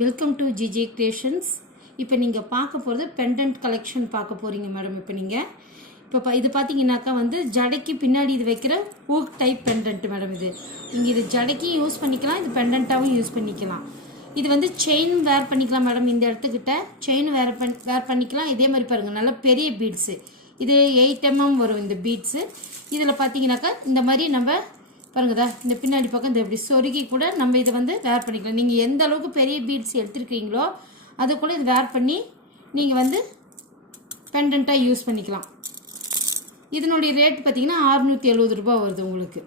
Welcome to GJ creations. இப்போ நீங்கள் பார்க்க போகிறது பெண்டன்ட் கலெக்ஷன் பார்க்க போகிறீங்க மேடம். இப்போ இது பார்த்தீங்கன்னாக்கா வந்து ஜடைக்கு பின்னாடி இது வைக்கிற ஊக் டைப் பெண்டன்ட் மேடம். நீங்கள் இது ஜடைக்கும் யூஸ் பண்ணிக்கலாம், இது பெண்டண்ட்டாகவும் யூஸ் பண்ணிக்கலாம். இது வந்து செயின் வேர் பண்ணிக்கலாம் மேடம். இந்த இடத்துக்கிட்ட செயின் வேர் பண்ணிக்கலாம். இதே மாதிரி பாருங்கள், நல்லா பெரிய பீட்ஸு. இது 8 mm வரும் இந்த பீட்ஸு. இதில் பார்த்தீங்கன்னாக்கா இந்த மாதிரி நம்ம பாருங்கதா, இந்த பின்னாடி பக்கம் இந்த இப்படி சொருகி கூட நம்ம இதை வந்து வேர் பண்ணிக்கலாம். நீங்கள் எந்த அளவுக்கு பெரிய பீட்ஸ் எடுத்துருக்கீங்களோ அதை கூட இது வேர் பண்ணி நீங்கள் வந்து பெண்டண்ட்டாக யூஸ் பண்ணிக்கலாம். இதனுடைய ரேட் பார்த்தீங்கன்னா 670 ரூபா வருது உங்களுக்கு.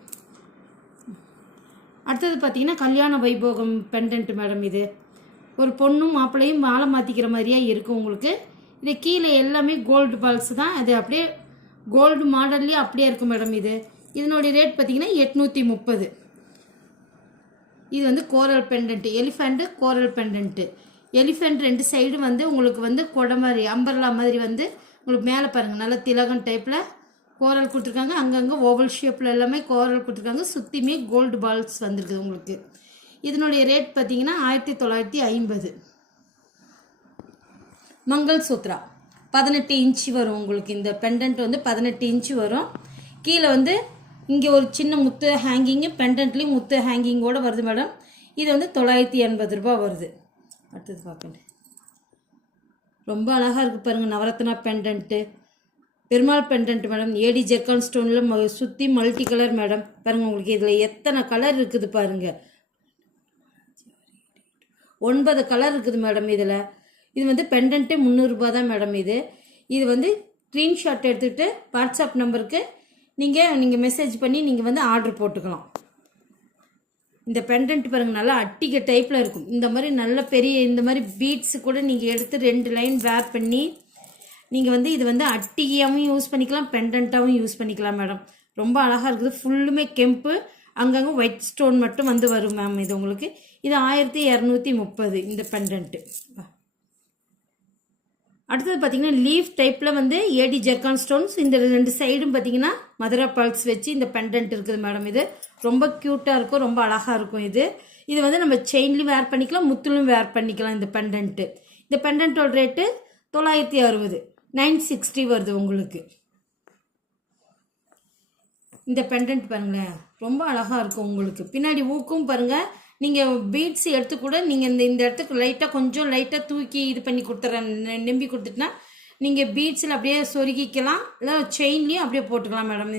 அடுத்தது பார்த்தீங்கன்னா கல்யாண வைபோகம் பெண்டன்ட் மேடம். இது ஒரு பொண்ணும் மாப்பிள்ளையும் மாலை மாற்றிக்கிற மாதிரியே இருக்கும் உங்களுக்கு. இது கீழே எல்லாமே கோல்டு பால்ஸ் தான். அது அப்படியே கோல்டு மாடல்லே அப்படியே இருக்கும் மேடம். இதனுடைய ரேட் பார்த்தீங்கன்னா 830. இது வந்து கோரல் பெண்டன்ட்டு, எலிஃபெண்ட்டு கோரல் பெண்டன்ட்டு. எலிஃபெண்ட் 2 சைடு வந்து உங்களுக்கு வந்து கொடை மாதிரி அம்பர்லா மாதிரி வந்து உங்களுக்கு மேலே பாருங்கள், நல்லா திலகம் டைப்பில் கோரல் கொடுத்துருக்காங்க. அங்கங்கே ஓவல் ஷேப்பில் எல்லாமே கோரல் கொடுத்துருக்காங்க. சுற்றியுமே கோல்டு பால்ஸ் வந்துருக்குது உங்களுக்கு. இதனுடைய ரேட் பார்த்தீங்கன்னா 1950. மங்கள் சூத்ரா 18 இன்ச்சு வரும் உங்களுக்கு. இந்த பெண்டன்ட் வந்து 18 இன்ச்சு வரும். கீழே வந்து இங்கே ஒரு சின்ன முத்து ஹேங்கிங்கு, பெண்டன்ட்லேயும் முத்து ஹேங்கிங்கோடு வருது மேடம். இது வந்து 980 ரூபா வருது. அடுத்தது பார்க்கணும், ரொம்ப அழகாக இருக்குது பாருங்கள். Navaratna pendant, Perumal pendant madam. AD zircon ஸ்டோனில் சுற்றி மல்டி கலர் மேடம். பாருங்கள், உங்களுக்கு இதில் எத்தனை கலர் இருக்குது பாருங்கள். 9 கலர் இருக்குது மேடம் இதில். இது வந்து பெண்டன்ட்டு 300 ரூபா தான் மேடம். இது வந்து ஸ்க்ரீன்ஷாட் எடுத்துக்கிட்டு வாட்ஸ்அப் நம்பருக்கு நீங்கள் மெசேஜ் பண்ணி நீங்கள் வந்து ஆர்டர் போட்டுக்கலாம். இந்த பெண்டன்ட் பாருங்கள், நல்லா அட்டிகை டைப்பில் இருக்கும். இந்த மாதிரி நல்ல பெரிய இந்த மாதிரி பீட்ஸு கூட நீங்கள் எடுத்து 2 லைன் வேர் பண்ணி நீங்கள் வந்து இது வந்து அட்டிகையாகவும் யூஸ் பண்ணிக்கலாம், பெண்டண்ட்டாகவும் யூஸ் பண்ணிக்கலாம் மேடம். ரொம்ப அழகாக இருக்குது. ஃபுல்லுமே கெம்பு, அங்கங்கே ஒயிட் ஸ்டோன் மட்டும் வந்து வரும் மேம். இது உங்களுக்கு இது 1230 இந்த பெண்டன்ட்டு. அடுத்தது பார்த்தீங்கன்னா லீஃப் டைப்பில் வந்து ஏடி ஜெர்கான் ஸ்டோன்ஸ். இந்த 2 சைடும் பார்த்தீங்கன்னா மதுரா பல்ஸ் வச்சு இந்த பெண்டன்ட் இருக்குது மேடம். இது ரொம்ப க்யூட்டாக இருக்கும், ரொம்ப அழகாக இருக்கும். இது வந்து நம்ம செயின்லையும் வேர் பண்ணிக்கலாம், முத்துலையும் வேர் பண்ணிக்கலாம் இந்த பெண்டன்ட்டு. இந்த பெண்டன்ட்டோட ரேட்டு 960, 960 வருது உங்களுக்கு. இந்த பெண்டன்ட் பாருங்களேன், ரொம்ப அழகாக இருக்கும் உங்களுக்கு. பின்னாடி ஊக்கும் பாருங்கள். நீங்கள் பீட்ஸ் எடுத்து கூட நீங்கள் இந்த இடத்துக்கு லைட்டாக கொஞ்சம் லைட்டாக தூக்கி இது பண்ணி கொடுத்துட்றேன், நம்பி கொடுத்துட்டுனா நீங்கள் பீட்ஸில் அப்படியே சொருகிக்கலாம், இல்லை செயின்லேயும் அப்படியே போட்டுக்கலாம் மேடம்.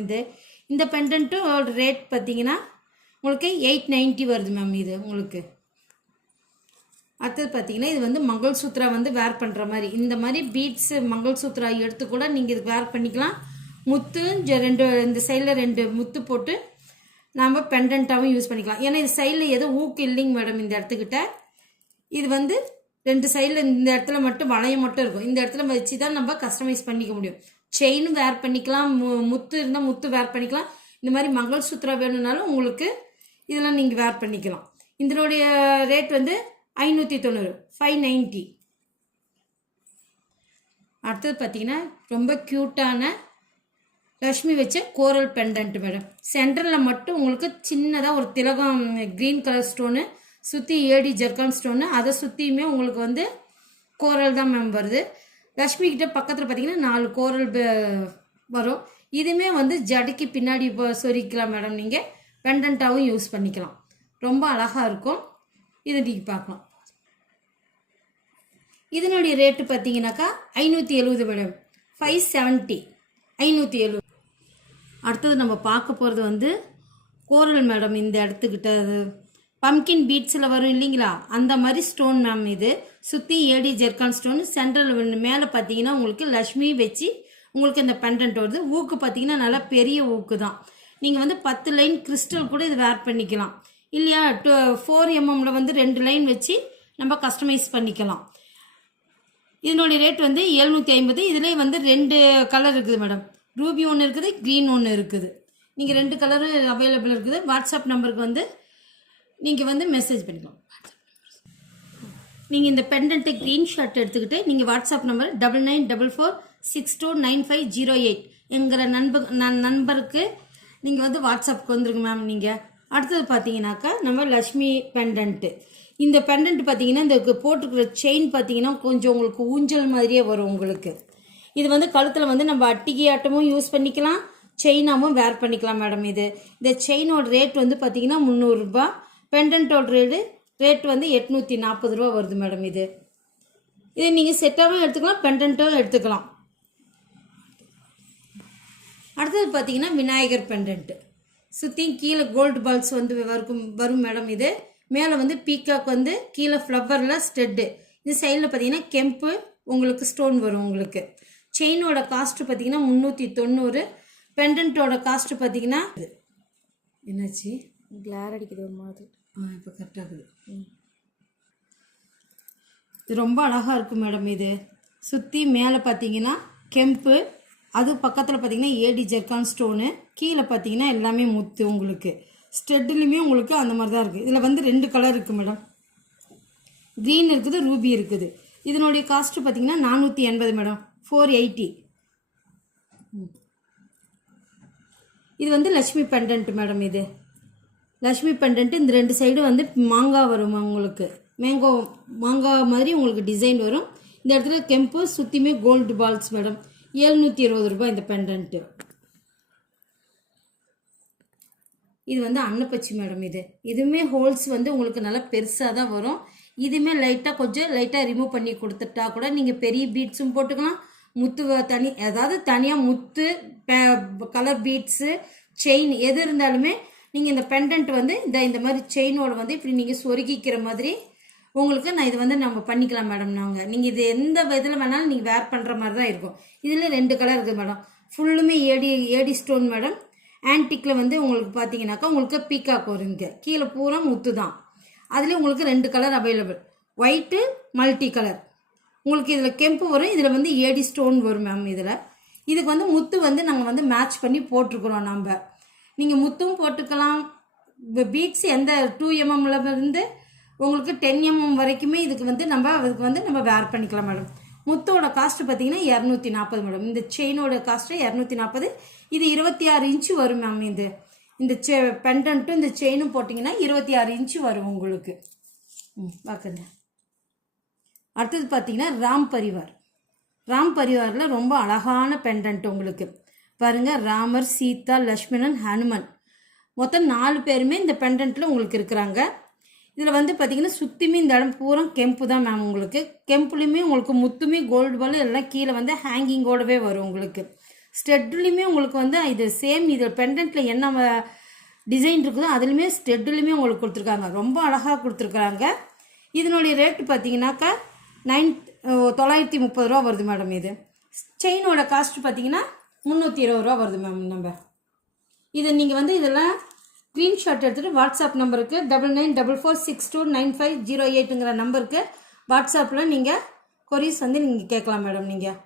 இந்த பெண்டன்ட்டு ரேட் பார்த்தீங்கன்னா உங்களுக்கு 890 வருது மேம். இது உங்களுக்கு அடுத்தது பார்த்தீங்கன்னா இது வந்து மங்கள் சூத்ரா வந்து வேர் பண்ணுற மாதிரி. இந்த மாதிரி பீட்ஸு மங்கள் சூத்ரா எடுத்து கூட நீங்கள் இது வேர் பண்ணிக்கலாம். முத்து 2 இந்த சைடில் 2 முத்து போட்டு நாம் பெண்டண்ட்டாகவும் யூஸ் பண்ணிக்கலாம். ஏன்னா இது சைடில் எதுவும் ஊக்கு இல்லைங்க மேடம் இந்த இடத்துக்கிட்ட. இது வந்து 2 சைடில் இந்த இடத்துல மட்டும் வளையம் மட்டும் இருக்கும். இந்த இடத்துல வச்சு தான் நம்ம கஸ்டமைஸ் பண்ணிக்க முடியும். செயினும் வேர் பண்ணிக்கலாம், முத்து இருந்தால் முத்து வேர் பண்ணிக்கலாம். இந்த மாதிரி மங்கள் சூத்ரா வேணும்னாலும் உங்களுக்கு இதெல்லாம் நீங்கள் வேர் பண்ணிக்கலாம். இதனுடைய ரேட் வந்து 590, 590. அடுத்தது பார்த்தீங்கன்னா ரொம்ப க்யூட்டான லக்ஷ்மி வச்ச கோரல் பெண்டன்ட் மேடம். சென்டரில் மட்டும் உங்களுக்கு சின்னதாக ஒரு திலகம் க்ரீன் கலர் ஸ்டோனு, சுற்றி ஏடி ஜெர்கான் ஸ்டோனு, அதை சுற்றியுமே உங்களுக்கு வந்து கோரல் தான் மேம் வருது. லக்ஷ்மி கிட்ட பக்கத்தில் பார்த்தீங்கன்னா 4 கோரல் வரும். இதுவுமே வந்து ஜடைக்கு பின்னாடி சொரிக்கலாம் மேடம். நீங்கள் பெண்டண்ட்டாகவும் யூஸ் பண்ணிக்கலாம். ரொம்ப அழகாக இருக்கும். இதை நீங்கள் பார்க்கலாம். இதனுடைய ரேட்டு பார்த்தீங்கன்னாக்கா 570 மேடம். 570, 570. அடுத்தது நம்ம பார்க்க போகிறது வந்து கோரல் மேடம். இந்த இடத்துக்கிட்ட பம்கின் பீட்ஸில் வரும் இல்லைங்களா, அந்த மாதிரி ஸ்டோன் மேம். இது சுற்றி ஏடி ஜெர்கான் ஸ்டோன். சென்ட்ரல் மேலே பார்த்தீங்கன்னா உங்களுக்கு லக்ஷ்மி வச்சு உங்களுக்கு இந்த பெண்டன்ட் வருது. ஊக்கு பார்த்தீங்கன்னா நல்லா பெரிய ஊக்கு தான். நீங்கள் வந்து 10 லைன் கிறிஸ்டல் கூட இது வேர் பண்ணிக்கலாம், இல்லையா 4 mm வந்து 2 லைன் வச்சு நம்ம கஸ்டமைஸ் பண்ணிக்கலாம். இதனுடைய ரேட் வந்து 750. இதிலே வந்து 2 கலர் இருக்குது மேடம். ரூபி ஒன்று இருக்குது, க்ரீன் ஒன்று இருக்குது. நீங்கள் 2 கலரும் அவைலபிள் இருக்குது. வாட்ஸ்அப் நம்பருக்கு வந்து நீங்கள் வந்து மெசேஜ் பண்ணிக்கலாம். நீங்கள் இந்த பெண்டன்ட்டு க்ரீன் ஷர்ட் எடுத்துக்கிட்டு நீங்கள் வாட்ஸ்அப் நம்பர் 9944629508 என்கிற நண்பருக்கு நீங்கள் வந்து வாட்ஸ்அப்புக்கு வந்துருங்க மேம். நீங்கள் அடுத்தது பார்த்தீங்கன்னாக்கா நம்ம லக்ஷ்மி பெண்டன்ட்டு. இந்த பெண்டன்ட் பார்த்தீங்கன்னா இந்த போட்டுக்கிற செயின் பார்த்தீங்கன்னா கொஞ்சம் உங்களுக்கு ஊஞ்சல் மாதிரியே வரும் உங்களுக்கு. இது வந்து கழுத்தில் வந்து நம்ம அட்டிகை ஆட்டமும் யூஸ் பண்ணிக்கலாம், செயினாகவும் வேர் பண்ணிக்கலாம் மேடம். இந்த செயினோட ரேட் வந்து பார்த்தீங்கன்னா 300 ரூபா. பெண்டன்ட்டோட ரேட் வந்து 840 ரூபா வருது மேடம். இது நீங்கள் செட்டாகவும் எடுத்துக்கலாம், பெண்டன்ட்டும் எடுத்துக்கலாம். அடுத்தது பார்த்தீங்கன்னா விநாயகர் பெண்டன்ட்டு. சுற்றியும் கீழே கோல்டு பால்ஸ் வந்து வரும் மேடம். இது மேலே வந்து பீக்காக் வந்து கீழே ஃப்ளவரில் ஸ்டெட்டு. இது சைடில் பார்த்தீங்கன்னா கெம்பு உங்களுக்கு ஸ்டோன் வரும் உங்களுக்கு. செயினோட காஸ்ட்டு பார்த்தீங்கன்னா 390. பெண்டன்ட்டோட காஸ்ட்டு பார்த்தீங்கன்னா என்னாச்சு கிளார் அடிக்குது ஒரு மாதிரி. இப்போ கரெக்டாகுது. இது ரொம்ப அழகாக இருக்கும் மேடம். இது சுற்றி மேலே பார்த்தீங்கன்னா கெம்பு, அது பக்கத்தில் பார்த்தீங்கன்னா ஏடி ஜெர்கான் ஸ்டோனு, கீழே பார்த்தீங்கன்னா எல்லாமே முத்து உங்களுக்கு. ஸ்டெட்லேயுமே உங்களுக்கு அந்த மாதிரி தான் இருக்குது. இதில் வந்து 2 கலர் இருக்குது மேடம். க்ரீன் இருக்குது, ரூபி இருக்குது. இதனுடைய காஸ்ட்டு பார்த்தீங்கன்னா 480 மேடம், 480. இது வந்து லக்ஷ்மி பெண்டன்ட் மேடம். இது லக்ஷ்மி பெண்டன்ட். இந்த 2 சைடு வந்து மாங்காய் வரும் உங்களுக்கு. மாங்காய் மாதிரி உங்களுக்கு டிசைன் வரும். இந்த இடத்துல கெம்பு, சுற்றியுமே கோல்டு பால்ஸ் மேடம். 720 ரூபாய் இந்த பெண்டன்ட்டு. இது வந்து அன்னப்பச்சி மேடம். இதுவுமே ஹோல்ஸ் வந்து உங்களுக்கு நல்லா பெருசாக தான் வரும். இதுவுமே கொஞ்சம் லைட்டாக ரிமூவ் பண்ணி கொடுத்துட்டா கூட நீங்கள் பெரிய பீட்ஸும் போட்டுக்கலாம். முத்து அதாவது தனியாக முத்து, கலர் பீட்ஸு, செயின் எது இருந்தாலுமே நீங்கள் இந்த பெண்டன்ட் வந்து இந்த மாதிரி செயினோட வந்து இப்படி நீங்கள் சொருகிக்கிற மாதிரி உங்களுக்கு இது வந்து நம்ம பண்ணிக்கலாம் மேடம். நீங்கள் இது எந்த இதில் வேணாலும் நீங்கள் வேர் பண்ணுற மாதிரி தான் இருக்கும். இதில் 2 கலர் இருக்குது மேடம். ஃபுல்லுமே ஏடி ஸ்டோன் மேடம். ஆன்டிக்கில் வந்து உங்களுக்கு பார்த்தீங்கன்னாக்கா உங்களுக்கு பீக்காக் வருங்க. கீழே பூரா முத்து தான். அதுலேயும் உங்களுக்கு 2 colour available, white, multi colour. உங்களுக்கு இதில் கெம்பு வரும், இதில் வந்து ஏடி ஸ்டோன் வரும் மேம். இதுக்கு வந்து முத்து வந்து நாங்கள் வந்து மேட்ச் பண்ணி போட்டிருக்கிறோம் நம்ம. நீங்கள் முத்தும் போட்டுக்கலாம். பீட்ஸ் எந்த 2 mm இருந்து உங்களுக்கு 10 mm வரைக்குமே இதுக்கு வந்து நம்ம வேர் பண்ணிக்கலாம் மேடம். முத்தோட காஸ்ட் பார்த்தீங்கன்னா 240 மேடம். இந்த செயினோட காஸ்ட்டு 240. இது 26 இன்ச்சு வரும் மேம். இந்த பெண்டன்ட்டும் இந்த செயினும் போட்டிங்கன்னா 26 இன்ச்சு வரும் உங்களுக்கு. பார்க்குங்க. அடுத்தது பார்த்தீங்கன்னா ராம் பரிவாரில் ரொம்ப அழகான பெண்டன்ட் உங்களுக்கு பாருங்கள். ராமர், சீதா, லக்ஷ்மணன், ஹனுமன் மொத்தம் 4 பேருமே இந்த பெண்டன்ட்டில் உங்களுக்கு இருக்கிறாங்க. இதில் வந்து பார்த்தீங்கன்னா சுற்றியுமே இந்த இடம் பூரா கெம்பு தான் மேம் உங்களுக்கு. கெம்புலையுமே உங்களுக்கு முத்துமே கோல்டு பால் எல்லாம் கீழே வந்து ஹேங்கிங்கோடவே வரும் உங்களுக்கு. ஸ்டெட்லேயுமே உங்களுக்கு வந்து இது சேம். இது பெண்டன்ட்டில் என்ன டிசைன் இருக்குதோ அதுலேயுமே ஸ்டெட்லேயுமே உங்களுக்கு கொடுத்துருக்காங்க. ரொம்ப அழகாக கொடுத்துருக்குறாங்க. இதனுடைய ரேட்டு பார்த்தீங்கன்னாக்கா 930 ரூபா வருது மேடம். இது செயினோட காஸ்ட் பார்த்தீங்கன்னா 320 ரூபா வருது மேம். இதை நீங்கள் வந்து இதெல்லாம் ஸ்க்ரீன்ஷாட் எடுத்துகிட்டு வாட்ஸ்அப் நம்பருக்கு 9944629508ங்கிற நம்பருக்கு வாட்ஸ்அப்பில் நீங்கள் கொரீஸ் வந்து நீங்கள் கேட்கலாம் மேடம். நீங்கள்